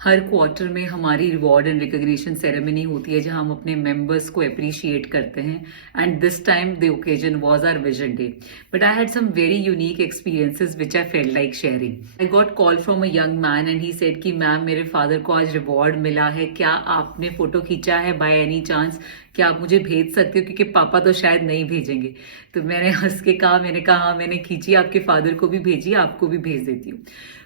हर quarter में हमारी reward and recognition ceremony होती है जहां हम अपने मेंबर्स को अप्रिशिएट करते हैं and this time the occasion was our vision day but I had some very unique experiences which I felt like sharing. I got call from a young man and he said कि ma'am मेरे father को आज reward मिला है, क्या आपने photo खींचा है बाय एनी चांस, क्या आप मुझे भेज सकते हो क्योंकि पापा तो शायद नहीं भेजेंगे। तो मैंने हंस के कहा, मैंने कहा हाँ मैंने खींची, आपके फादर को भी भेजिए, आपको भी भेज देती हूँ।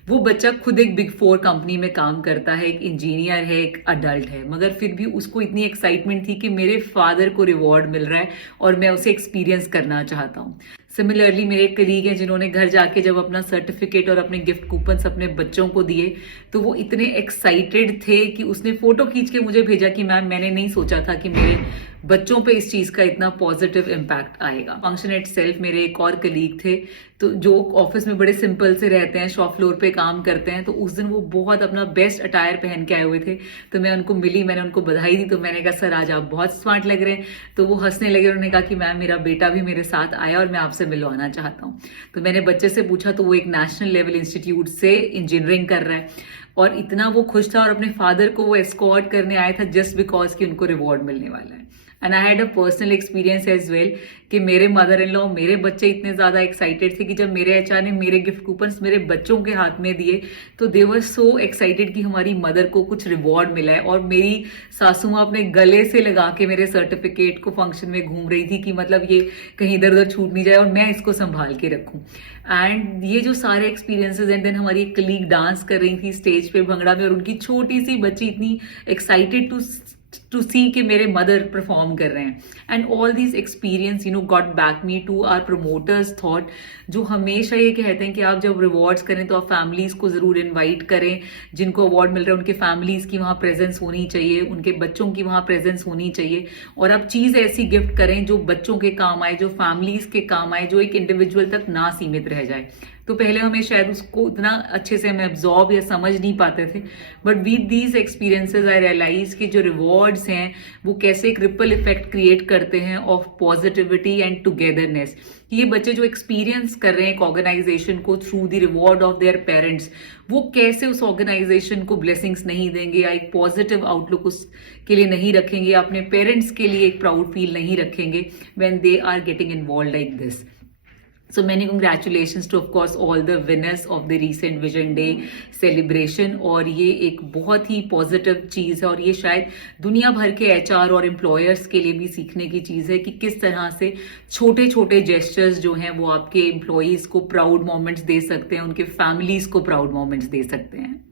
वो बच्चा खुद एक बिग 4 कंपनी में काम करता है, एक इंजीनियर है, एक अडल्ट है, मगर फिर भी उसको इतनी एक्साइटमेंट थी कि मेरे फादर को रिवॉर्ड मिल रहा है और मैं उसे एक्सपीरियंस करना चाहता हूँ। सिमिलरली मेरे एक कलीग हैं जिन्होंने घर जाके जब अपना सर्टिफिकेट और अपने गिफ्ट कूपन्स अपने बच्चों को दिए तो वो इतने एक्साइटेड थे कि उसने फोटो खींच के मुझे भेजा कि मैम मैंने नहीं सोचा था कि मेरे बच्चों पे इस चीज का इतना पॉजिटिव इम्पैक्ट आएगा। फंक्शन एट सेल्फ मेरे एक और कलीग थे तो जो ऑफिस में बड़े सिंपल से रहते हैं, शॉप फ्लोर पे काम करते हैं, तो उस दिन वो बहुत अपना बेस्ट अटायर पहन के आए हुए थे। तो मैं उनको मिली, मैंने उनको बधाई दी, तो मैंने कहा सर आज आप बहुत स्मार्ट लग रहे हैं। तो वो हंसने लगे, उन्होंने कहा कि मैम मेरा बेटा भी मेरे साथ आया और मैं आपसे मिलवाना चाहता हूँ। तो मैंने बच्चे से पूछा तो वो एक नेशनल लेवल इंस्टीट्यूट से इंजीनियरिंग कर रहा है और इतना वो खुश था और अपने फादर को वो एस्कॉर्ट करने आया था जस्ट बिकॉज कि उनको रिवॉर्ड मिलने वाला है। And I had a personal experience as well कि मेरे मदर इन लॉ, मेरे बच्चे इतने ज्यादा एक्साइटेड थे कि जब मेरे एचआर ने मेरे गिफ्ट कूपन्स मेरे बच्चों के हाथ में दिए तो दे वर सो एक्साइटेड कि हमारी मदर को कुछ रिवॉर्ड मिला है। और मेरी सासू माँ अपने गले से लगा के मेरे सर्टिफिकेट को फंक्शन में घूम रही थी कि मतलब ये कहीं इधर उधर छूट नहीं जाए और मैं इसको संभाल के रखूं। एंड ये जो सारे एक्सपीरियंसेस एंड देन हमारी एक कलीग डांस कर रही थी स्टेज पे भंगड़ा में और उनकी छोटी सी बच्ची इतनी एक्साइटेड टू सी कि मेरे मदर परफॉर्म कर रहे हैं। And all these experience got back me to our promoters thought, जो हमेशा ये कहते हैं कि आप जब रिवॉर्ड्स करें तो आप फैमिलीज को जरूर इनवाइट करें, जिनको अवार्ड मिल रहा है उनके फैमिलीज की वहां प्रेजेंस होनी चाहिए, उनके बच्चों की वहां प्रेजेंस होनी चाहिए और आप चीज ऐसी गिफ्ट करें जो बच्चों के काम आए, जो फैमिलीज के काम आए, जो एक इंडिविजुअल तक ना सीमित रह जाए। तो पहले हमें शायद उसको इतना अच्छे से हमें एब्जॉर्ब या समझ नहीं पाते थे, but with these experiences I realise कि जो रिवॉर्ड्स हैं वो कैसे एक रिपल इफेक्ट क्रिएट करते हैं ऑफ पॉजिटिविटी एंड टुगेदरनेस। ये बच्चे जो एक्सपीरियंस कर रहे हैं एक ऑर्गेनाइजेशन को through the reward of their parents, वो कैसे उस ऑर्गेनाइजेशन को ब्लेसिंग्स नहीं देंगे या एक पॉजिटिव आउटलुक उसके लिए नहीं रखेंगे, अपने पेरेंट्स के लिए एक प्राउड फील नहीं रखेंगे when they are getting involve like this. So many congratulations to of course all the winners of the recent Vision Day celebration। और ये एक बहुत ही पॉजिटिव चीज है और ये शायद दुनिया भर के एचआर और एम्प्लॉयर्स के लिए भी सीखने की चीज है कि किस तरह से छोटे छोटे जेस्चर्स जो हैं वो आपके एम्प्लॉयज को प्राउड मोमेंट्स दे सकते हैं, उनके फैमिलीज को प्राउड मोमेंट्स दे सकते हैं।